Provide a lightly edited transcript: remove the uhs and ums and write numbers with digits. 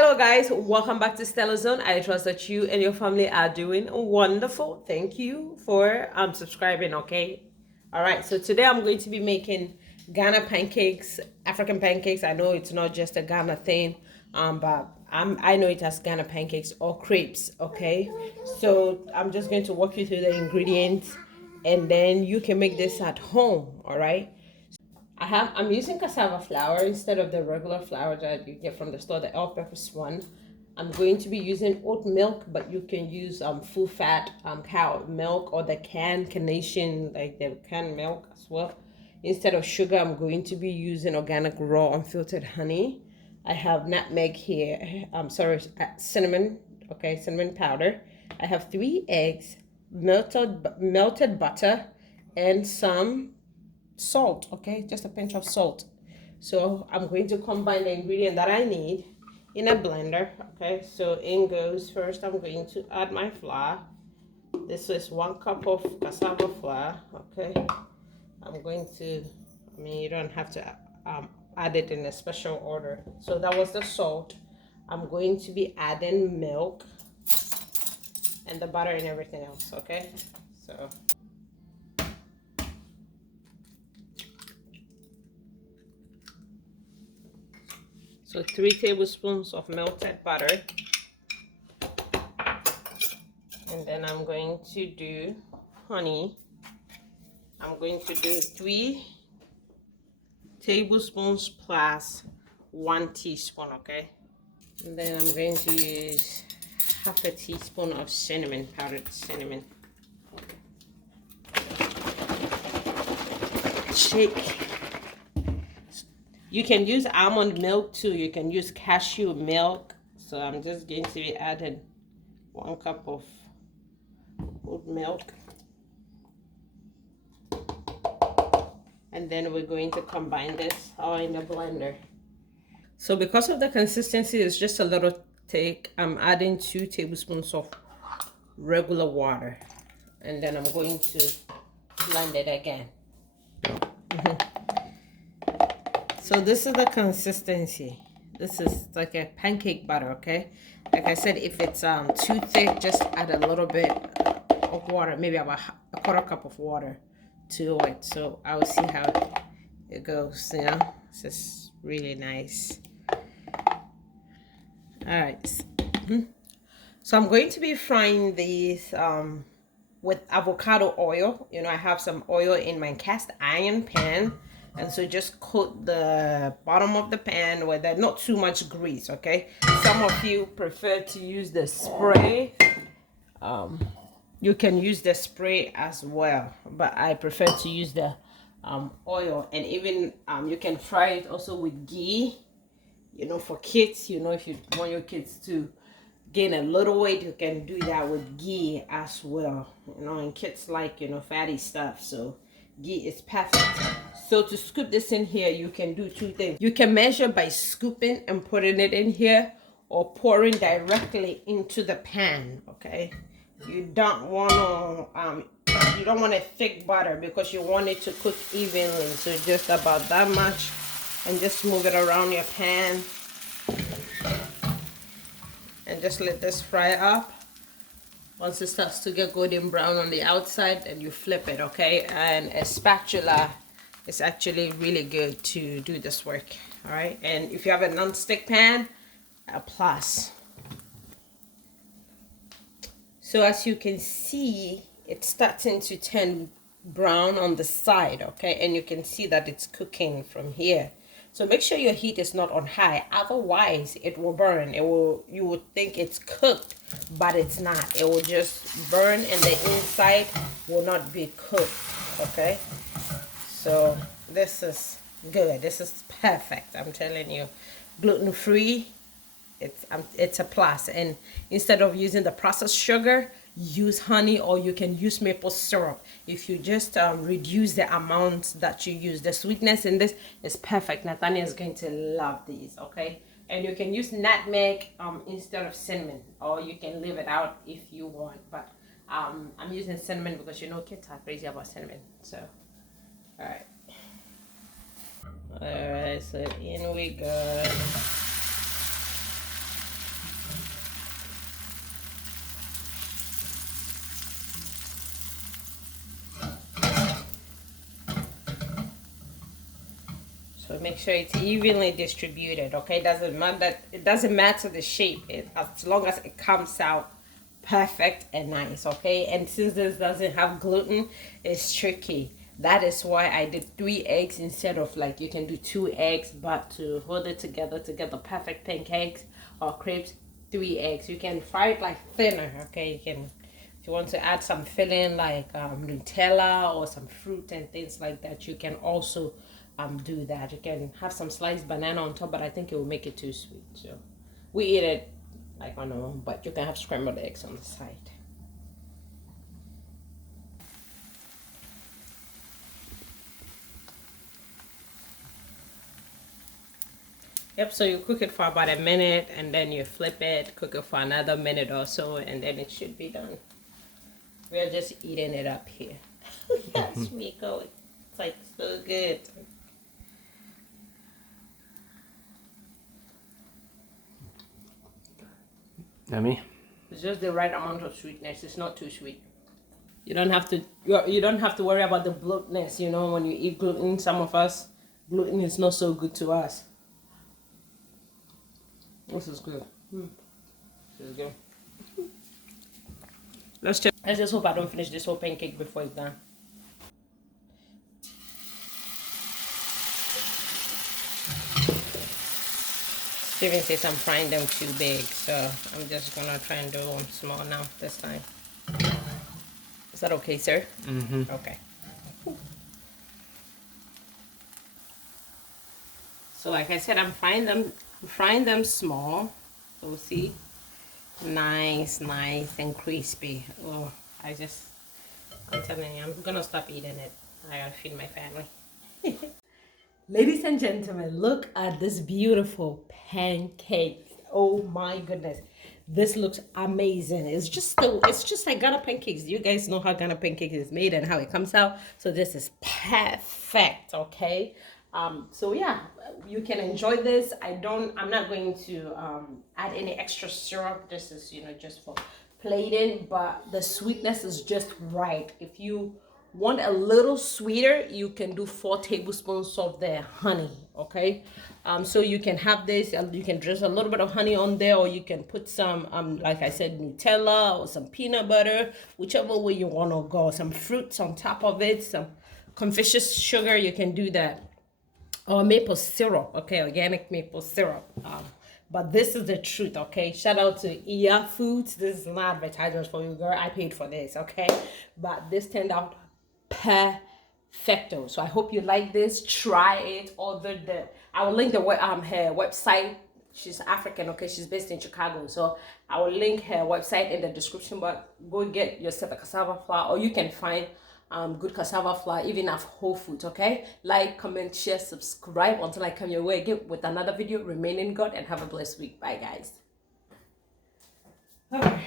Hello guys, welcome back to Stellazone. I trust that you and your family are doing wonderful. Thank you for subscribing. Okay, all right, so today I'm going to be making Ghana pancakes, African pancakes. I know it's not just a Ghana thing, but I know it as Ghana pancakes or crepes. Okay, so I'm just going to walk you through the ingredients and then you can make this at home. All right, I'm using cassava flour instead of the regular flour that you get from the store, the all-purpose one. I'm going to be using oat milk, but you can use full fat cow milk or the canned Canadian, like the canned milk as well. Instead of sugar, I'm going to be using organic raw unfiltered honey. I have nutmeg here. Cinnamon. Okay, cinnamon powder. I have 3 eggs, melted butter, and some salt. Okay, just a pinch of salt. So I'm going to combine the ingredient that I need in a blender. Okay, so in goes, first I'm going to add my flour. This is 1 cup of cassava flour. Okay, I'm going to, you don't have to add it in a special order. So that was the salt. I'm going to be adding milk and the butter and everything else. Okay, so 3 tablespoons of melted butter. And then I'm going to do honey. I'm going to do 3 tablespoons plus 1 teaspoon, okay? And then I'm going to use half a teaspoon of cinnamon, powdered cinnamon. Shake. You can use almond milk too. You can use cashew milk. So I'm just going to be adding 1 cup of oat milk. And then we're going to combine this all in the blender. So because of the consistency, it's just a little thick. I'm adding 2 tablespoons of regular water. And then I'm going to blend it again. So this is the consistency. This is like a pancake batter, okay? Like I said, if it's too thick, just add a little bit of water, maybe about a 1/4 cup of water to it. So I'll see how it goes, you know? It's just really nice. All right. So I'm going to be frying these with avocado oil. You know, I have some oil in my cast iron pan. And so just coat the bottom of the pan with not too much grease, okay? Some of you prefer to use the spray. You can use the spray as well, but I prefer to use the oil. And even you can fry it also with ghee, you know, for kids. You know, if you want your kids to gain a little weight, you can do that with ghee as well. You know, and kids like, you know, fatty stuff, so ghee is perfect. So to scoop this in here, you can do 2 things. You can measure by scooping and putting it in here, or pouring directly into the pan, okay? You don't want a thick butter because you want it to cook evenly. So just about that much, and just move it around your pan and just let this fry up. Once it starts to get golden brown on the outside, and you flip it, okay? And a spatula is actually really good to do this work, all right? And if you have a non-stick pan, a plus. So as you can see, it's starting to turn brown on the side, okay? And you can see that it's cooking from here. So make sure your heat is not on high, otherwise it will burn. You will think it's cooked, but it's not. It will just burn and the inside will not be cooked, okay? So this is good. This is perfect. I'm telling you, gluten-free. It's a plus. And instead of using the processed sugar, use honey, or you can use maple syrup. If you just reduce the amount that you use, the sweetness in this is perfect. Nathaniel is going to love these, okay? And you can use nutmeg instead of cinnamon, or you can leave it out if you want. But I'm using cinnamon because, you know, kids are crazy about cinnamon. So all right, so in we go. So make sure it's evenly distributed, okay? It doesn't matter the shape, as long as it comes out perfect and nice, okay? And since this doesn't have gluten, it's tricky. That is why I did 3 eggs instead of, like, you can do 2 eggs, but to hold it together to get the perfect pancakes or crepes, 3 eggs. You can fry it like thinner, okay? You can, if you want to add some filling like Nutella or some fruit and things like that, you can also do that. You can have some sliced banana on top, but I think it will make it too sweet. So we eat it like on our own, but you can have scrambled eggs on the side. Yep, so you cook it for about a minute and then you flip it, cook it for another minute or so, and then it should be done. We're just eating it up here. Yes, Miko, it's like so good. Yummy. It's just the right amount of sweetness. It's not too sweet. You don't have to worry about the bloatness, you know, when you eat gluten. Some of us, gluten is not so good to us. This is good. This is good. Let's just hope I don't finish this whole pancake before it's done. Steven says I'm frying them too big, so I'm just gonna try and do them small now this time. Is that okay, sir? Mm-hmm. Okay. So like I said, I'm frying them small. So see, nice and crispy. Oh, I'm telling you, I'm gonna stop eating it. I gotta feed my family. Ladies and gentlemen, look at this beautiful pancake. Oh my goodness, this looks amazing. It's just like Ghana pancakes. You guys know how Ghana pancake is made and how it comes out. So this is perfect, okay? So yeah, you can enjoy this. I'm not going to add any extra syrup. This is, you know, just for plating, but the sweetness is just right. If you want a little sweeter, you can do 4 tablespoons of the honey, okay? So you can have this, you can drizzle a little bit of honey on there, or you can put some like I said, Nutella or some peanut butter, whichever way you want to go. Some fruits on top of it, some Confucius sugar, you can do that, or maple syrup, okay? Organic maple syrup. But this is the truth, okay? Shout out to Iya Foods. This is not advertisement for you, girl. I paid for this, okay? But this turned out perfecto. So I hope you like this. Try it. I will link her website. She's African, okay? She's based in Chicago. So I will link her website in the description box. Go get yourself a cassava flour, or you can find good cassava flour even at Whole Foods, okay? Like, comment, share, subscribe until I come your way again with another video. Remain in God and have a blessed week. Bye, guys. All right.